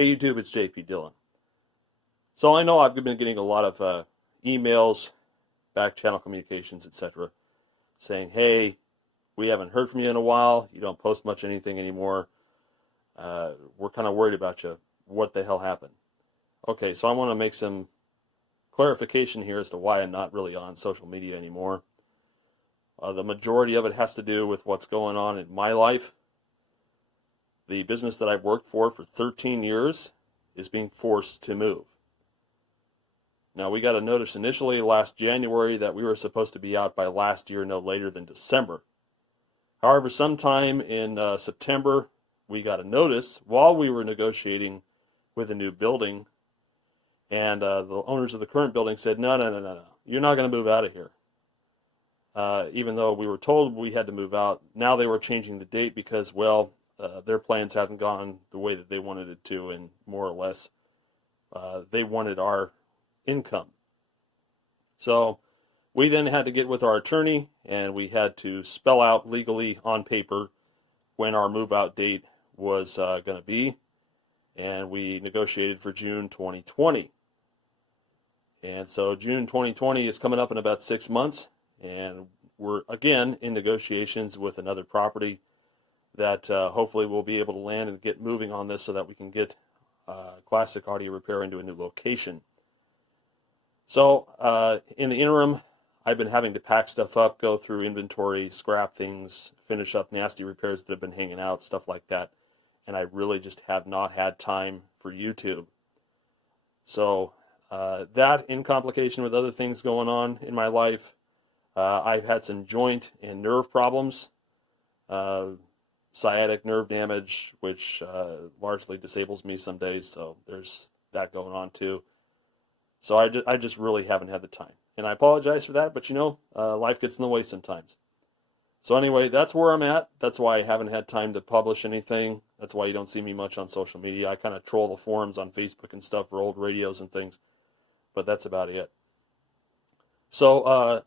Hey YouTube, it's JP Dillon. So I know I've been getting a lot of emails, back channel communications, etc. saying, hey, we haven't heard from you in a while, you don't post much anything anymore, we're kind of worried about you, what the hell happened? Okay, so I want to make some clarification here as to why I'm not really on social media anymore. The majority of it has to do with what's going on in my life. The business that I've worked for 13 years is being forced to move. Now, we got a notice initially last January that we were supposed to be out by last year, no later than December. However, sometime in September, we got a notice while we were negotiating with a new building, and the owners of the current building said, no, you're not going to move out of here. Even though we were told we had to move out, now they were changing the date because, well, their plans hadn't gone the way that they wanted it to, and more or less, they wanted our income. So we then had to get with our attorney, and we had to spell out legally on paper when our move-out date was going to be, and we negotiated for June 2020. And so June 2020 is coming up in about 6 months, and we're again in negotiations with another property that hopefully we'll be able to land and get moving on this so that we can get Classic Audio Repair into a new location. So in the interim, I've been having to pack stuff up, go through inventory, scrap things, finish up nasty repairs that have been hanging out, stuff like that. And I really just have not had time for YouTube. So that in complication with other things going on in my life, I've had some joint and nerve problems, sciatic nerve damage, which largely disables me some days, so there's that going on too. So I just really haven't had the time. And I apologize for that, but you know, life gets in the way sometimes. So anyway, that's where I'm at. That's why I haven't had time to publish anything. That's why you don't see me much on social media. I kind of troll the forums on Facebook and stuff for old radios and things, but that's about it. So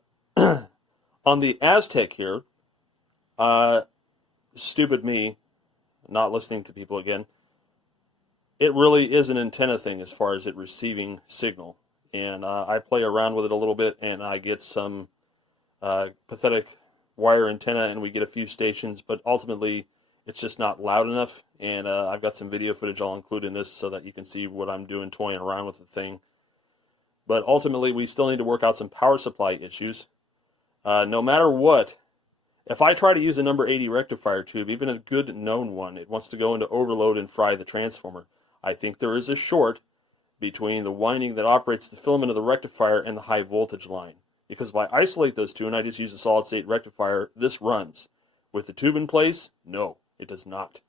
on the Aztec here, stupid me, not listening to people again, it really is an antenna thing as far as it receiving signal. And I play around with it a little bit, and I get some pathetic wire antenna, and we get a few stations, but ultimately it's just not loud enough. And I've got some video footage I'll include in this so that you can see what I'm doing toying around with the thing. But ultimately we still need to work out some power supply issues. No matter what, if I try to use a number 80 rectifier tube, even a good known one, it wants to go into overload and fry the transformer. I think there is a short between the winding that operates the filament of the rectifier and the high voltage line. Because if I isolate those two and I just use a solid state rectifier, this runs. With the tube in place, no, it does not.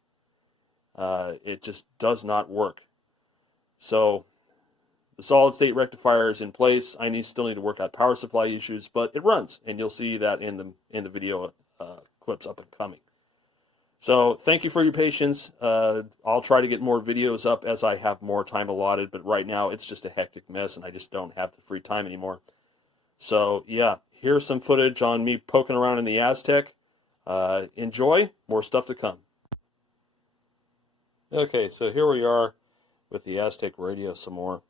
It just does not work. So the solid state rectifier is in place. I still need to work out power supply issues, but it runs, and you'll see that in the video clips up and coming. So thank you for your patience. I'll try to get more videos up as I have more time allotted, but right now it's just a hectic mess, and I just don't have the free time anymore. So yeah, here's some footage on me poking around in the Aztec. Enjoy, more stuff to come. Okay, so here we are with the Aztec radio some more.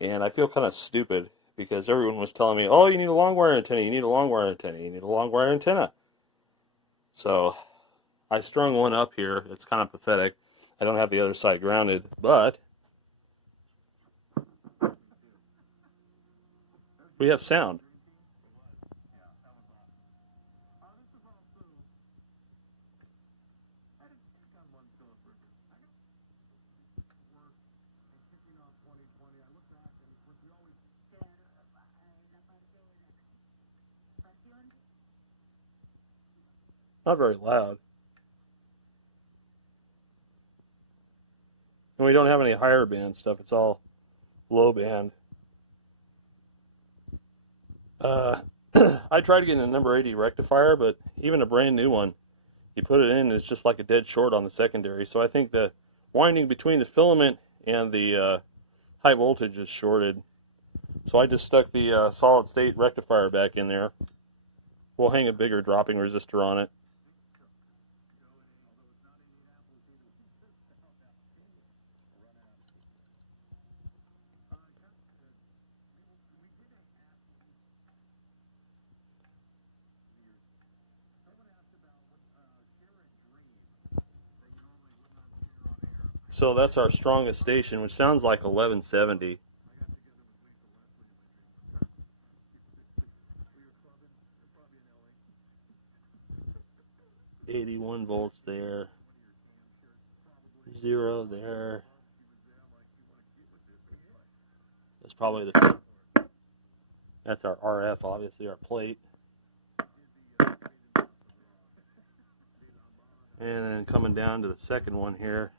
And I feel kind of stupid because everyone was telling me, oh, you need a long wire antenna, you need a long wire antenna, you need a long wire antenna. So I strung one up here. It's kind of pathetic. I don't have the other side grounded, but we have sound. Not very loud. And we don't have any higher band stuff. It's all low band. I tried getting a number 80 rectifier, but even a brand new one, you put it in, it's just like a dead short on the secondary. So I think the winding between the filament and the high voltage is shorted. So I just stuck the solid state rectifier back in there. We'll hang a bigger dropping resistor on it. So that's our strongest station, which sounds like 1170. .81 volts there. 0 there. That's probably that's our RF, obviously, our plate. And then coming down to the second one here.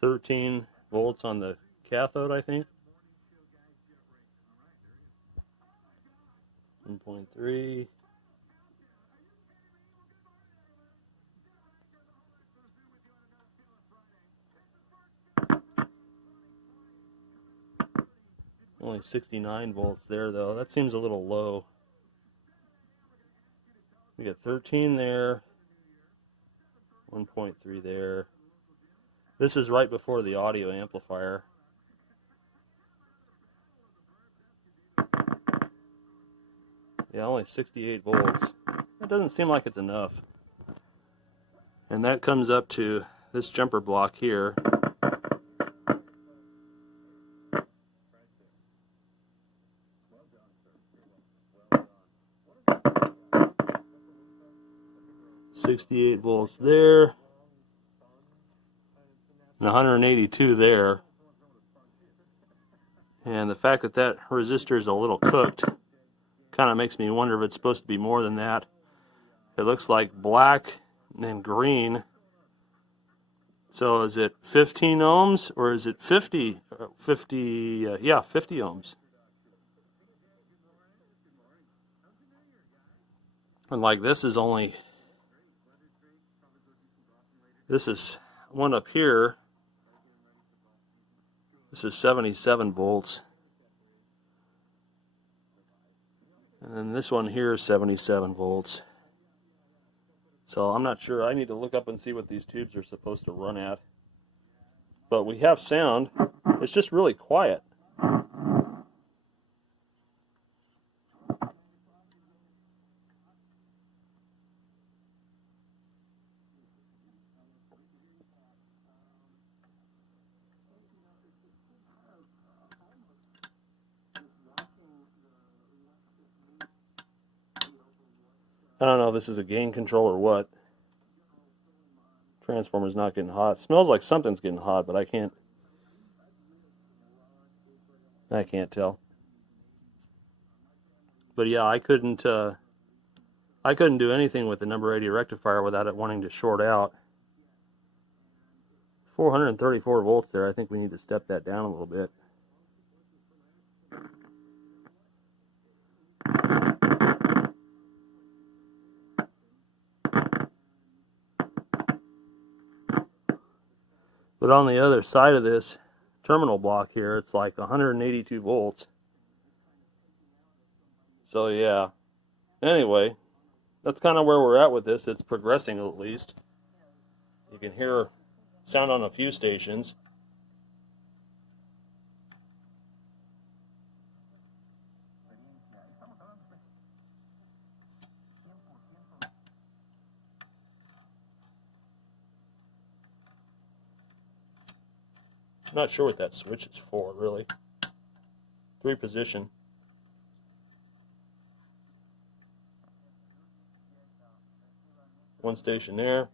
.13 volts on the cathode, I think. 1.3. Only 69 volts there, though. That seems a little low. We got 13 there. 1.3 there. This is right before the audio amplifier. Yeah, only 68 volts. That doesn't seem like it's enough. And that comes up to this jumper block here. .68 volts there. And 182 there. And the fact that that resistor is a little cooked kind of makes me wonder if it's supposed to be more than that. It looks like black and green. So is it 15 ohms or is it 50? 50 ohms. And like this is only, this is one up here. This is 77 volts. And then this one here is 77 volts. So I'm not sure. I need to look up and see what these tubes are supposed to run at. But we have sound. It's just really quiet. I don't know if this is a gain control or what. Transformer's not getting hot. Smells like something's getting hot, but I can't tell. But yeah, I couldn't do anything with the number 80 rectifier without it wanting to short out. 434 volts there. I think we need to step that down a little bit. But on the other side of this terminal block here, it's like 182 volts. So yeah. Anyway, that's kind of where we're at with this. It's progressing at least. You can hear sound on a few stations. I'm not sure what that switch is for, really. 3 position. One station there.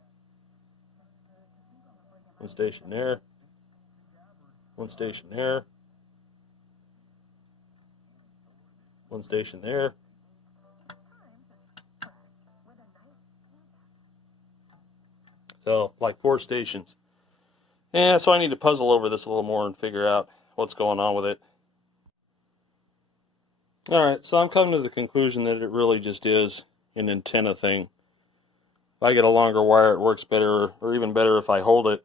One station there. One station there. One station there. So, like 4 stations. Yeah, so I need to puzzle over this a little more and figure out what's going on with it. Alright, so I'm coming to the conclusion that it really just is an antenna thing. If I get a longer wire, it works better, or even better if I hold it.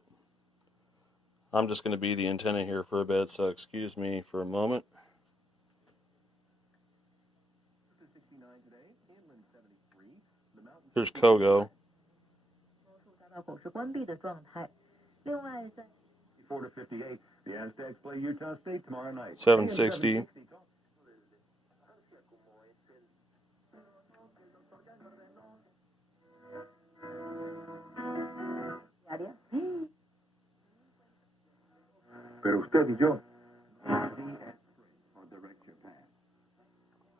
I'm just going to be the antenna here for a bit, so excuse me for a moment. Here's Kogo. 口是关闭的状态。另外在 4 to 58, the Aztecs play Utah State tomorrow night. 760. Pero usted y yo.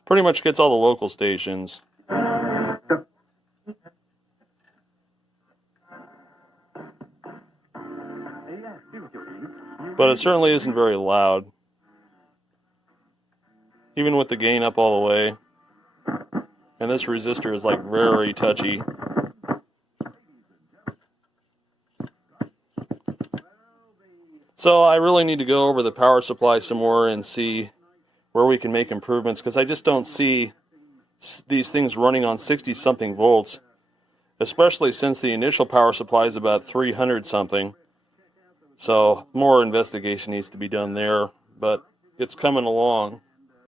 Pretty much gets all the local stations. But it certainly isn't very loud. Even with the gain up all the way. And this resistor is like very touchy. So I really need to go over the power supply some more and see where we can make improvements, because I just don't see these things running on 60-something volts, especially since the initial power supply is about 300-something. So more investigation needs to be done there, but it's coming along.